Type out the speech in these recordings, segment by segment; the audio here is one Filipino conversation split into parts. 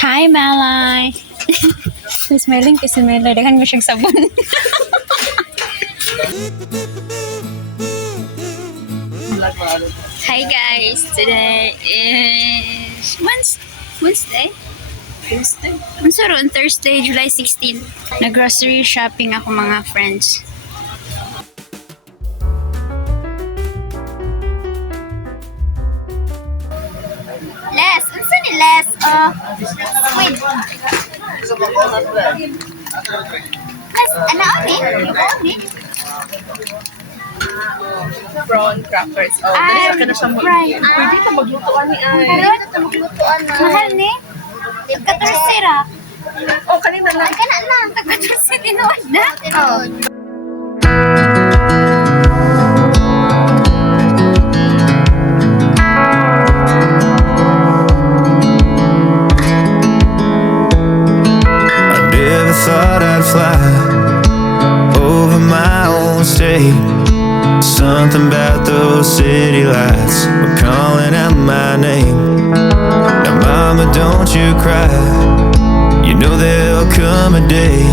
Hi, Malay. She's smiling kasi Malay. Dahan mo siyang sabon. Hi, guys. Today is Wednesday? Thursday? On Thursday, July 16. Nag-grocery shopping ako mga friends. Les, unsa ni Les? Wait. Les, ano ni? Ni? Prawn crackers. Oh, Ay, dali ka na siya mo. right. Pwede ka maglutuan ni ay. Mahal ni? Tagka-30 Oh, kanina lang. Ay, kana na. Tagka-30 tinuod na. Oh. Thought I'd fly over my own state. Something about those city lights were calling out my name. Now mama, don't you cry. You know there'll come a day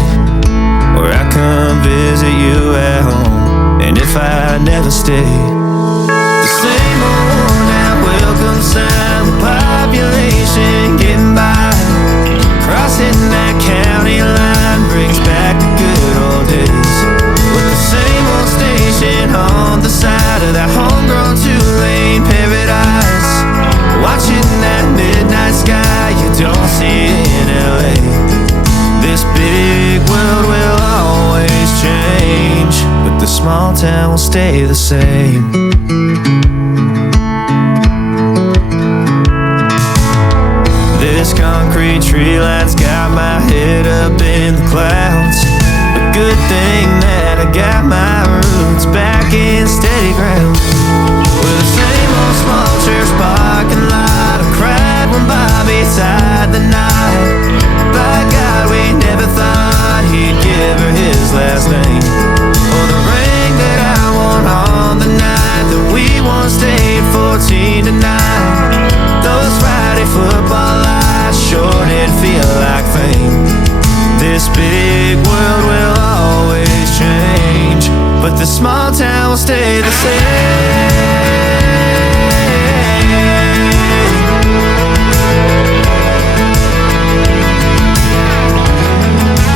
where I come visit you at home. And if I never stay, the same old now welcome sign with population getting by. Crossing that county line brings back the good old days, with the same old station on the side of that homegrown two-lane paradise. Watching that midnight sky you don't see in LA. This big world will always change, but the small town will stay the same. This concrete tree line's got my head up in the clouds. A good thing that I got my roots back in steady ground. With the same old small church parking lot, I cried when Bobby tied the knot. By God, we never thought he'd give her his last name, or the ring that I won on the night that we once stayed 14 to 9. Those Friday football lights sure did feel like fame. This big world will always change, but the small town will stay the same.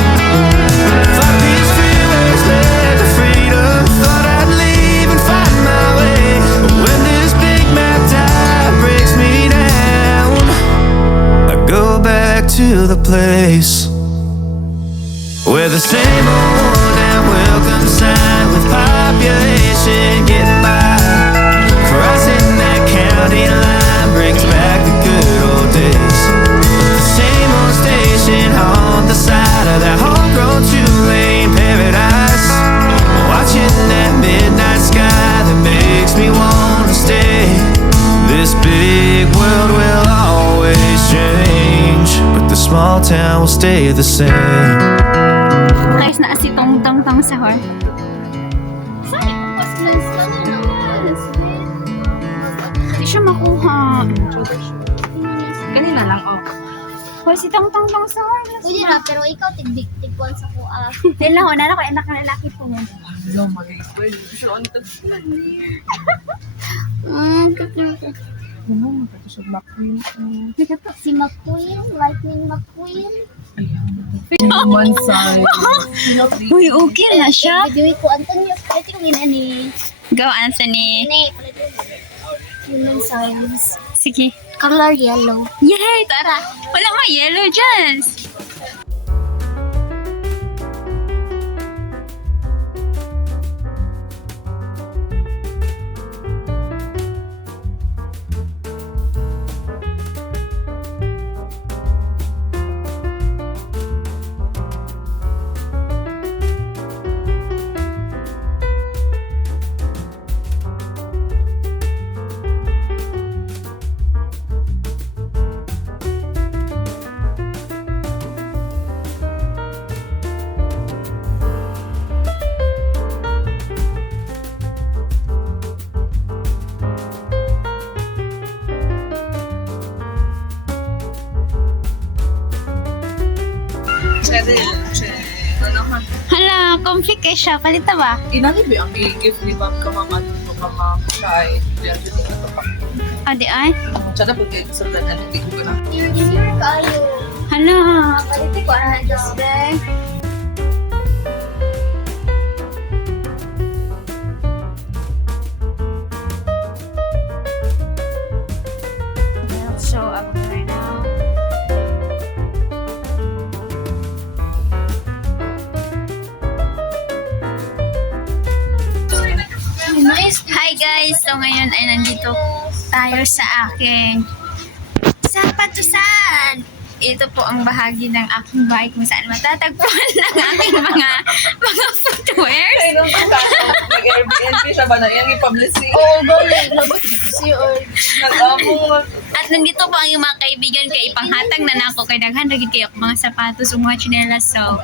Thought these freeways led to freedom, thought I'd leave and find my way, but when this big map tide breaks me down, I go back to the place where the same old and welcome sign with population getting by. Crossing that county line brings back the good old days. The same old station on the side of that homegrown two-lane paradise. Watching that midnight sky that makes me wanna stay. This big world will always change, but the small town will stay the same. Guys, naa si Tong Tong Tong sa hor. Hindi siya makuha. Kanina lang, oh. Hoy, si Tong Tong Tong sa hor. Pwede na, pero ikaw tigkuan sa kuha. Dahil lang, wala na ko anak na lalaki po. Hello, mag-explain. Sure, on the Ano, magkatusog McQueen. Si McQueen, Lightning McQueen. One side. Uy, okay na siya. Video ko, Antonio, pwede ko gina ni... Go, Anthony. Human science. Sige. Color yellow. Yay, tara. Wala nga yellow dyan. Cheryl. Ano ka? Hala, comfy kay siya. Palita ba? Inanibi ang i-gift ni Bob ka mga shy. Diyan dito na ito pa. Adi ay? Tsada pag kayo sa danan, hindi ko na. Dear kayo. Hala. Paliti ko na just bag. I'll show up right now. Hi guys! So ngayon ay nandito tayo sa aking sapatusan! Ito po ang bahagi ng aking bahay kung saan matatagpuan ng aking mga footwears. Ay, nung nag-Airbnb siya ba na yung i-publicity? Oo, galing. Labot si or. Nag-abong At nandito po ang iyong mga kaibigan kay ipanghatag na nako kay daghan ra gid kayo mga sapatos ug mga tsinelas. So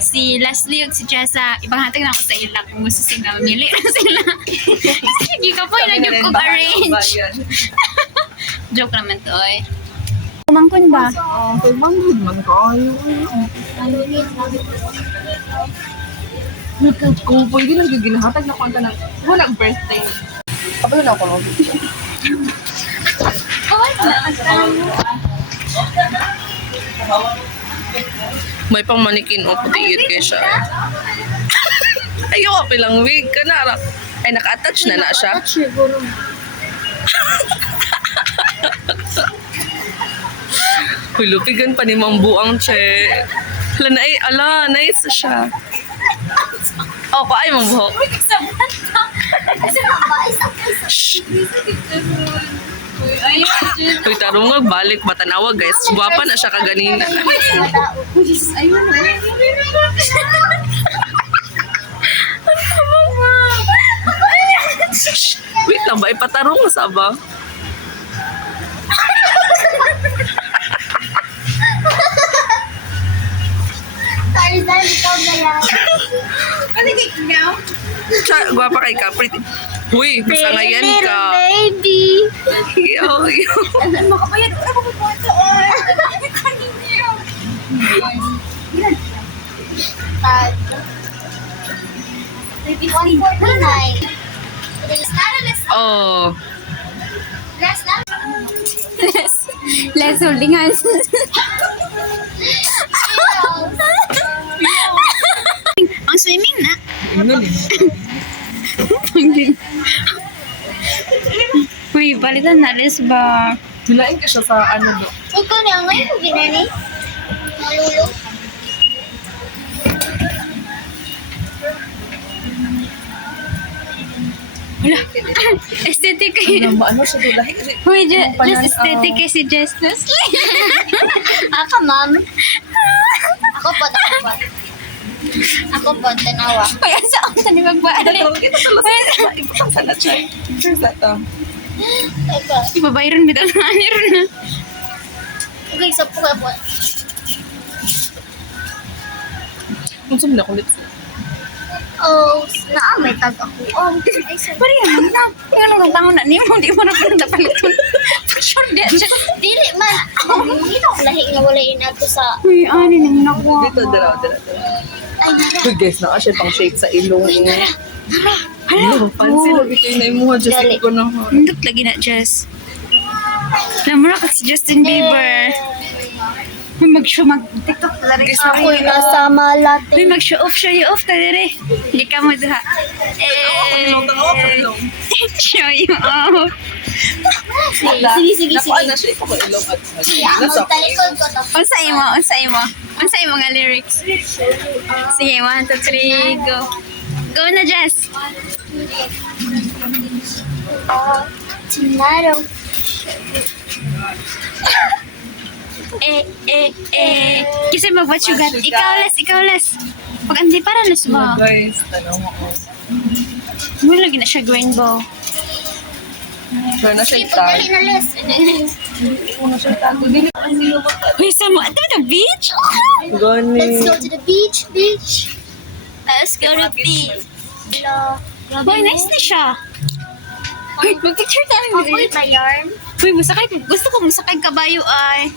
si Leslie ug si Jessa ipanghatag na ako sa ila kung gusto sila mamili na sila. Sige ka po na gyud ko arrange. Joke naman to eh. Kumangkon ba? Kay Banggood man kayo. Kung pwede lang yung ginahatag na kwanta ng walang birthday. Kapag na ako lang. May pang manikin o puti yun kay siya. Ayaw, pilang wig ka na. Ay, naka-attach na siya. Siguro. Hulupigan pa ni Mambuang che. Ala, nice siya. Oh, paay mong buhok. Shh. Uy, tarong balik batanawa guys. Guwapa na siya kaganina. Shh. Wait lang ba? Ipatarong sa ba? Tarzan, ikaw ba yan? Guwapa kay ka. Pretty. Huy, masangayan ka. Baby. Yo. Tag. 149. Oh. Last na. Let's holding hands. Ang swimming na. Uy, palitan na res ba? Hilain ka siya sa ano do. Huwag ko na ngayon kung ginani. Malulo. Wala. Aesthetic kayo. Ano siya do? Dahil Uy, just aesthetic kay si Jess Leslie. Ako, ma'am. Ako po, Ako po, tanawa. Uy, asa ako sa ni magbalik. kita talaga ipapasa na siya. Sure sa ito. Ito. Ibabayron bitaw na anir na. Okay, so po po. Kung saan na kulit siya. Oh, may tag ako. Oh, ay, sorry. Pari yan na. Yung anong tangon na niyo, di mo na pala napalitan. For sure, di siya. Dili man. Hindi ako lahi nga wala inato sa... Uy, ano nang nakuha Dito, dala. Ay, nara. Uy guys, siya pang shape sa ilong. Hala, Fancy oh. lagi kayo na imuha. Just Dali. ko na. Hindot lagi na, Jess. Alam mo na kasi Justin Bieber. Uy, mag-show, mag-tiktok pala rin. Ako'y nasa malate. Uy, mag-show off, show you off ka dire. Hindi ka mo duha. Show you off. Sige. Nakuha na siya. Ikaw ba ilong at Ang talikod ko to. Unsay mo nga lyrics. Sige, 1, 2, 3, go. Go na, Jess. Tomorrow. Kasi mag-watch you got. Ikaw less. Pag hindi para less ba? Guys, tanong ako. Mo lagi na siya rainbow. Sure na siya Sige, pagdali na les. Una siya tago. Dili pa ang sinubat. Wait, sa mo? Ito the beach? Gani. Let's go to the beach. Let's go to the beach. Hello. Boy, nice na siya. Wait, mag-picture tayo. Ako'y ba yarn? Uy, gusto ko masakay kabayo ay.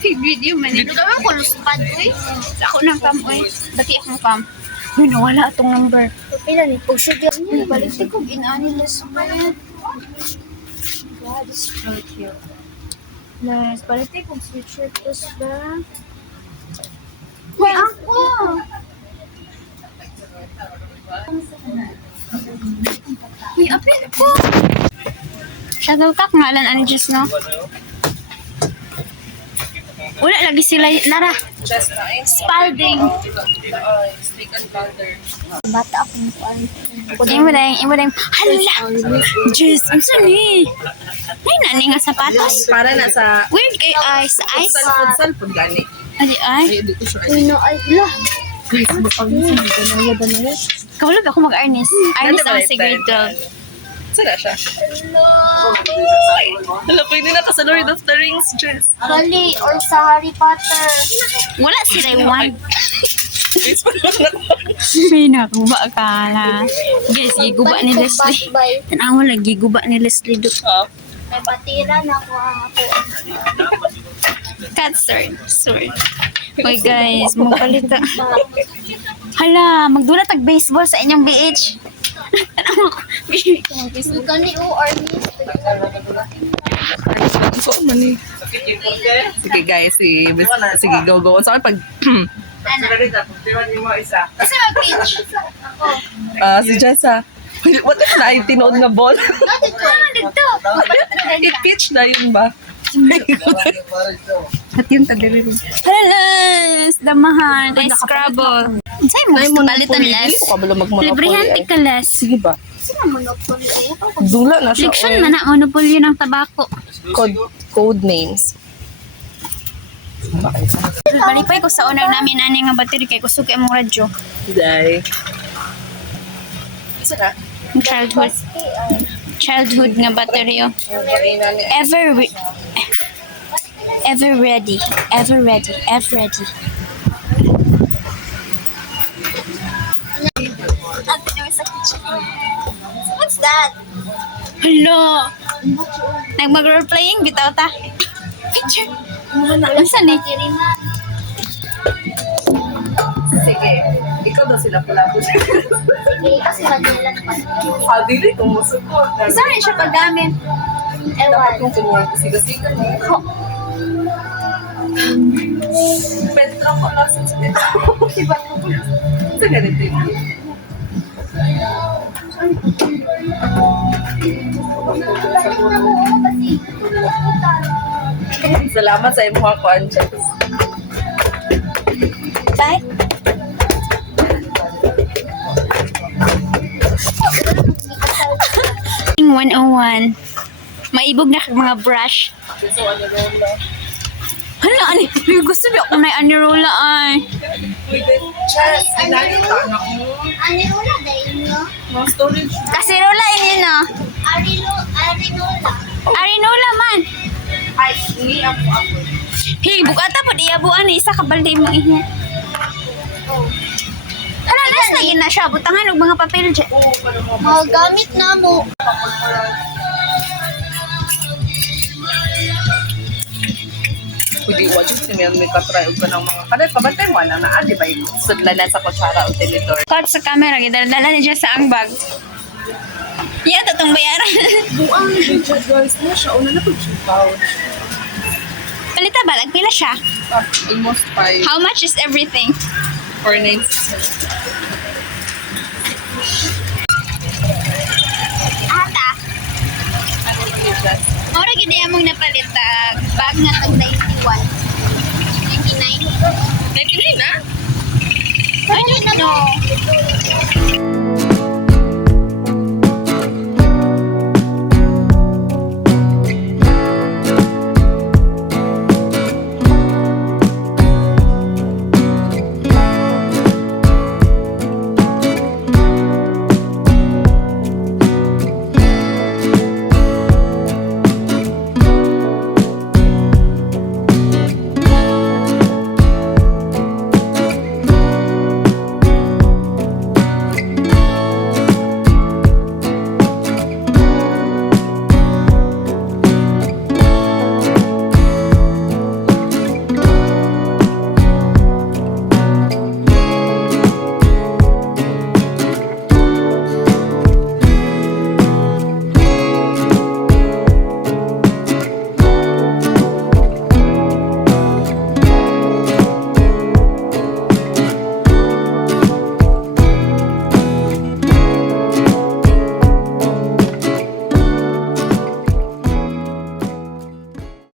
Video man. Ano kami ko luspad, uy? Sa ako ng cam, oy. Dati akong cam. Uy, nawala atong number. Pila ni puso diyan niya. Balik ko ginani luspad. Wow, this is really cute. Nice. Balik ko sweatshirt tos ba? Uy, ako! Uy, apil ko. Shoutout ka, ngalan ani Diyos, no? Wala lagi sila, Lara. Just nice. Spalding. Stick and powder. Bata akong kuan. Imo dahing. Hala! Diyos, ang sani. Ay, nani nga sapatos. Para na sa Weird kay ay sa ice. futsal pag gani. Adi ay. Hindi ko sure. Uy, no, ay, lah. Kawalog ako mag-Arnis. Arnis ang si grade 12. Saan siya? Hala, pwede na ka sa Lord of the Rings, Jess. Bali, or sa Harry Potter. Wala sila one. Facebook lang na. Pinakuba ka la. Guys, giguba ni Leslie. Bye. Tanawa lang, giguba ni Leslie do. May batira na ako ang ako. Cat sword. Hoy guys, magpalita. Hala, magdula tag baseball sa inyong BH. Tanawa ko. Gani o or miss. So, mani. Sige guys, sige, go. Sa akin pag, Kasi mag-pitch. si Jessa, what if na ay tinood na ball? Dito. I-pitch na yun ba? At yun, tagali ko. Halas, damahan, ay Scrabble. Sa'yo mo, gusto balitan las. Ko kabalo mag-monopoly. Librihan ay. ka las. Sige ba? Sino monopoly eh? Dula na siya. Leksyon man na, monopolyo ng tabako. Code names. Balipay ko sa unang namin nani nga battery kay kusog kay mong radyo. Day. Isa na. Childhood nga battery oh. Ever ready. What's that? Hello. Nagmag-role playing bitaw ta. Picture. Unsa ni? Sige. Ikaw daw sila pala. Sige, kasi madalan pa. Hadili kung musukot. Isa rin siya paggamit. Dapat kung kumuha ko siga-siga mo. Petra ko lang sa sila. Sa ganito yun. Salamat sa imuha ko, Anches. Bye. Ing 101. Maibog na kag mga brush. Hala, ani, gusto niyo kung may anirola ay. Chess, inali ka na mo. Anirola dahil nyo? Mga storage. Kasi rola ini no. Arinola. Arinola man. Ay, hindi ako. Hey, bukata po diyabuan ni isa ka balde mo inya. Ano, last na na siya. Butangan og mga papel dyan. Mga gamit na mo. Pwede wajud si Mel may katry og kanang mga kanay pabantay mo na naa di ba yung sudlanan sa kutsara o tinidor. Cut sa camera, gidala na dyan sa ang bag. Iya, tatong bayaran. Buang Richard guys mo siya una na pag-chipaw. Palita ba? Pila siya? Almost 5 How much is everything? or 9. Ata. Ano ba yung just? Ora gid among napalita. Bag nga tag 91. 99. 99 na? I don't know.